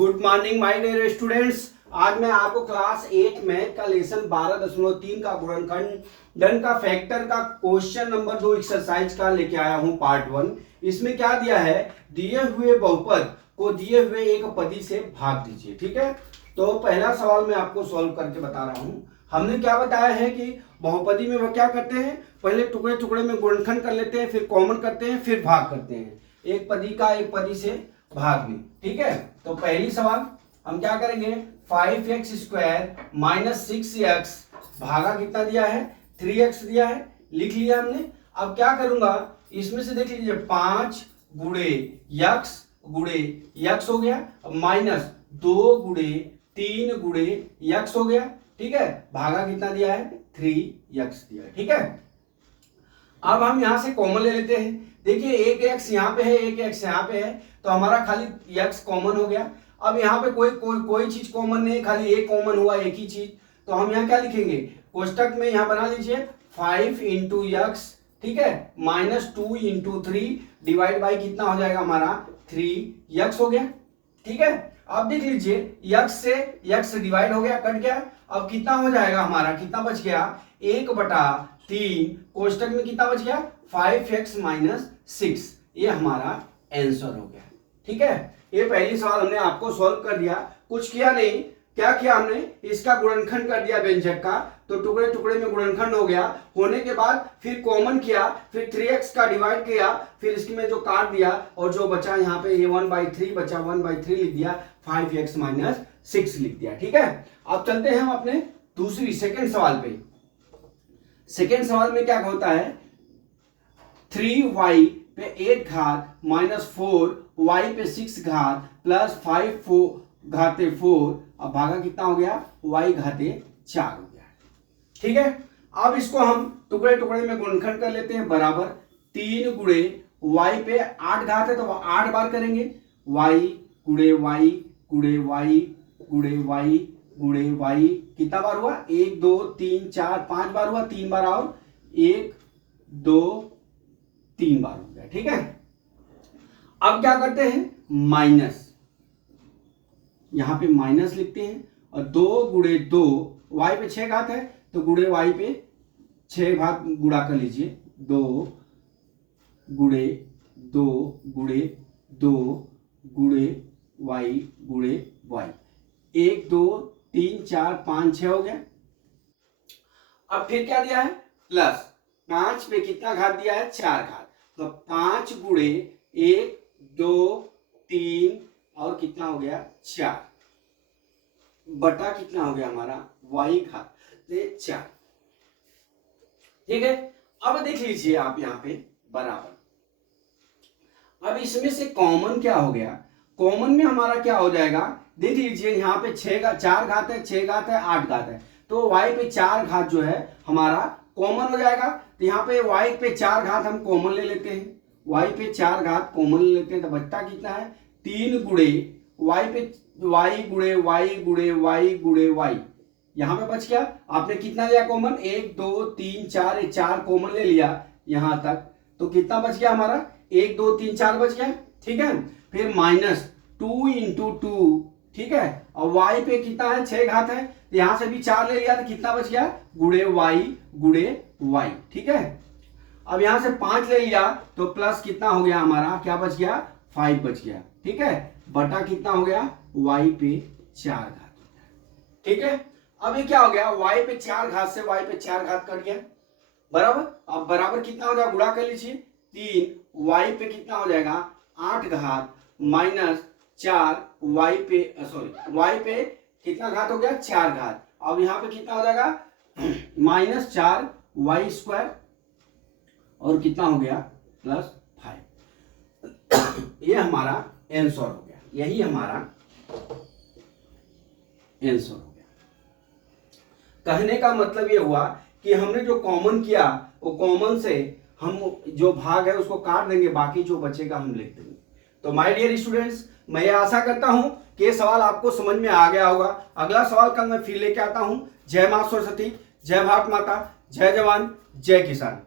Good morning my dear students. आज मैं आपको क्लास 8 मैथ का लेसन 12.3 का गुणनखंड का फैक्टर का क्वेश्चन नंबर 2 एक्सरसाइज का लेके आया हूं पार्ट 1। इसमें क्या दिया है, दिए हुए बहुपद को दिए हुए एक पदी से भाग दीजिए। ठीक है, तो पहला सवाल मैं आपको सॉल्व करके बता रहा हूं। हमने क्या बताया है कि बहुपदी में वह क्या करते हैं, पहले टुकड़े टुकड़े में गुणनखंड कर लेते हैं, फिर कॉमन करते हैं, फिर भाग करते हैं, एक पदी का एक पदी से भाग में। ठीक है, तो पहली सवाल हम क्या करेंगे, 5x² माइनस 6x भागा कितना दिया है, 3x दिया है, लिख लिया हमने। अब क्या करूंगा, इसमें से देख लीजिए 5 गुणे यक्स हो गया, माइनस 2 गुणे 3 गुणे यक्स हो गया। ठीक है, भागा कितना दिया है, 3x दिया है। ठीक है, अब हम यहां से कॉमन ले लेते हैं। देखिए एक x यहाँ पे है, एक x यहाँ पे है, तो हमारा खाली x कॉमन हो गया। अब यहाँ पे कोई चीज कॉमन नहीं, खाली एक कॉमन हुआ, एक ही चीज। तो हम यहाँ क्या लिखेंगे, कोष्टक में यहाँ बना लीजिए 5 इंटू यक्स, ठीक है, माइनस 2 इंटू 3 डिवाइड बाई कितना हो जाएगा हमारा 3x हो गया। ठीक है, अब देख लीजिए यक्स से यक्स डिवाइड हो गया, कट गया। अब कितना हो जाएगा हमारा, कितना बच गया, 1/3 कोष्टक में कितना बच गया 5x माइनस 6। ये हमारा आंसर हो गया। ठीक है, ये पहली सवाल हमने आपको सॉल्व कर दिया, कुछ किया नहीं। क्या किया हमने, इसका गुणनखंड कर दिया व्यंजक का, तो टुकड़े टुकड़े में गुणनखंड हो गया। होने के बाद फिर कॉमन किया, फिर 3x का डिवाइड किया, फिर इसमें जो काट दिया और जो बचा यहाँ पे ये 1/3 बचा, 1/3 लिख दिया, 5x माइनस 6 लिख दिया। ठीक है, अब चलते हैं हम अपने दूसरी सेकेंड सवाल पे। सेकेंड सवाल में क्या होता है, 3y पे 8 घात माइनस 4y पे 6 घात प्लस 5 घाते 4। अब भागा कितना हो गया, y घाते 4 हो गया। ठीक है, अब इसको हम टुकड़े टुकड़े में गुणनखंड कर लेते हैं, बराबर 3 गुणे y पे 8 घात है तो 8 बार करेंगे, y गुणे y गुणे y गुणे y गुणे y कितना बार हुआ, 1 2 3 4 5 बार हुआ, 3 बार और 1 2 3 बार हो गया। ठीक है, अब क्या करते हैं, माइनस, यहां पे माइनस लिखते हैं और 2 गुणे 2 y पे 6 घात है तो गुणे y पे 6 घात गुणा कर लीजिए, 2 गुणे 2 गुणे 2 गुणे y गुणे y, 1 2 3 4 5 6 हो गया। अब फिर क्या दिया है, प्लस 5 पे कितना घात दिया है, 4 घात, तो 5 गुणे 1 2 3 और कितना हो गया 4 बटा कितना हो गया हमारा y घात 4। ठीक है, अब देख लीजिए आप यहाँ पे बराबर, अब इसमें से कॉमन क्या हो गया, कॉमन में हमारा क्या हो जाएगा, देख लीजिए यहाँ पे 4 घात है, 6 घात है, 8 घात है, तो y पे 4 घात जो है हमारा कॉमन हो जाएगा। तो यहाँ पे y पे 4 घात हम कॉमन ले लेते हैं, y पे 4 घात कॉमन ले लेते हैं, तो बचता कितना है, 3 गुणे y पे y गुणे y गुणे y गुणे y, यहाँ पे बच गया। आपने कितना लिया कॉमन, 1 2 3 4, 4 कॉमन ले लिया यहां तक, तो कितना बच गया हमारा, 1 2 3 4 बच गया। ठीक है, फिर माइनस 2 इंटू 2, ठीक है, और y पे कितना है 6 घात है, तो यहां से भी 4 ले लिया तो कितना बच गया, गुणे y गुणे y। ठीक है, अब यहां से 5 ले लिया तो प्लस कितना हो गया हमारा, क्या बच गया, 5 बच गया। ठीक है, बटा कितना हो गया, y पे 4 घात हो गया। ठीक है, अब ये क्या हो गया, y पे 4 घात से y पे 4 घात कट गया, बराबर। अब बराबर कितना हो जाएगा, गुणा कर लीजिए, 3 y पे कितना हो जाएगा 8 घात माइनस 4 y पे y पे कितना घात हो गया, 4 घात। अब यहाँ पे कितना हो जाएगा, माइनस 4 y स्क्वायर और कितना हो गया, प्लस 5। ये हमारा आंसर हो गया, यही हमारा आंसर हो गया। कहने का मतलब ये हुआ कि हमने जो कॉमन किया वो कॉमन से हम जो भाग है उसको काट देंगे, बाकी जो बचेगा हम लिख देंगे। तो माय डियर स्टूडेंट्स, मैं ये आशा करता हूं कि ये सवाल आपको समझ में आ गया होगा। अगला सवाल कल मैं फिर लेके आता हूं। जय मां सरस्वती, जय भारत माता, जय जवान, जय किसान।